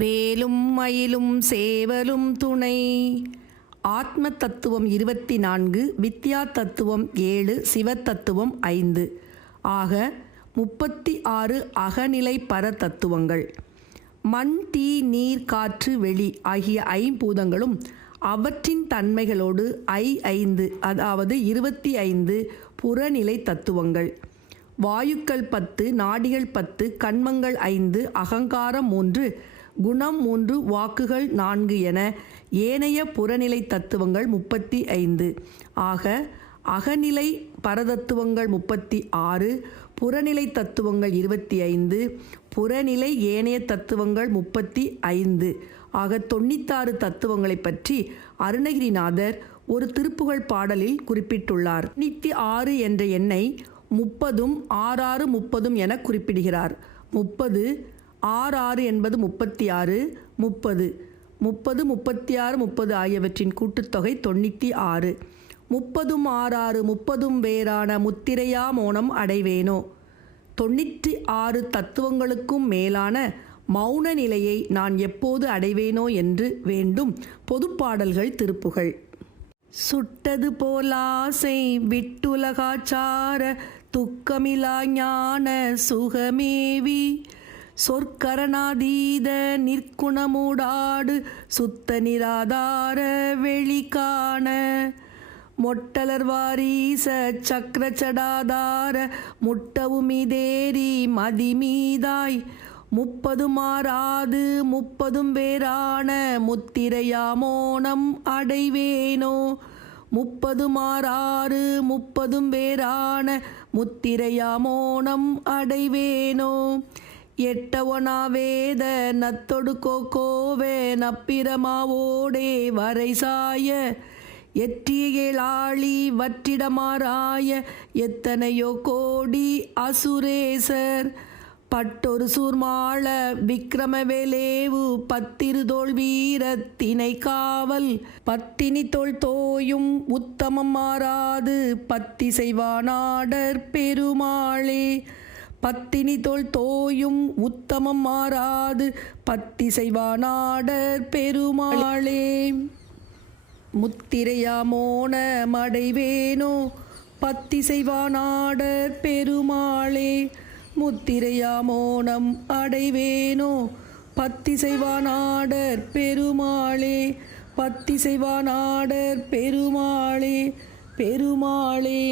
வேலும் மயிலும் சேவலும் துணை. ஆத்ம தத்துவம் 24, வித்யா தத்துவம் 7, சிவத்தத்துவம் 5 ஆக 36 அகநிலை பர தத்துவங்கள். மண், தீ, நீர், காற்று, வெளி ஆகிய ஐம்பூதங்களும் அவற்றின் தன்மைகளோடு 5 அதாவது 25 புறநிலை தத்துவங்கள். வாயுக்கள் 10, நாடிகள் 10, கண்மங்கள் 5, அகங்காரம் 3, குணம் 3, வாக்குகள் 4 என ஏனைய புறநிலை தத்துவங்கள் 35 ஆக அகநிலை பரதத்துவங்கள் 36, புறநிலை தத்துவங்கள் 25, புறநிலை ஏனைய தத்துவங்கள் 35 ஆக 96 தத்துவங்களை பற்றி அருணகிரிநாதர் ஒரு திருப்புகழ் பாடலில் குறிப்பிட்டுள்ளார். 96 என்ற எண்ணை 30, 66, 30 என குறிப்பிடுகிறார். 30, 66 என்பது 36, 30, 30, 36, 30 ஆகியவற்றின் கூட்டுத்தொகை 96. 30, 66, 30 வேறான முத்திரையா மௌனம் அடைவேனோ. 96 தத்துவங்களுக்கும் மேலான மௌன நிலையை நான் எப்போது அடைவேனோ என்று வேண்டும் பொதுப்பாடல்கள் திருப்புகழ். சுட்டது போலாசை விட்டுலகாச்சார துக்கமிலா ஞான சுகமேவி சொற்கரணாதீத நிற்குணமூடாடு சுத்த நிராதார வெளிக்காண மொட்டலர் வாரீச சக்கரச்சடாதார முட்டவுமிதேரி மதிமீதாய் 30 மாறாது 30 வேறான முத்திரையாமோனம் அடைவேனோ. 30 மாறாறு 30 வேறான முத்திரையாமோனம் அடைவேனோ. எட்டவனா வேத நத்தொடு கோவே நப்பிரமாவோடே வரை சாய எற்றியேளாளி வற்றிடமாறாய எத்தனையோ கோடி அசுரேசர் பட்டொரு சூர்மாள விக்கிரமவேலேவு பத்திருதோள் வீரத்தினை காவல் பத்தினி தோள் தோயும் உத்தமம் மாறாது பத்தி செய்வானாடர் பெருமாளே. பத்தினி தோள் தோயும் உத்தமம் மாறாது பத்தி செய்வானாடர் பெருமாளே. முத்திரையாமோன மடைவேனோ பத்தி செய்வானாடர் பெருமாளே. முத்திரையாமோனம் அடைவேனோ பத்தி செய்வானாடர் பெருமாளே. பத்தி செய்வானாடர் பெருமாளே பெருமாளே.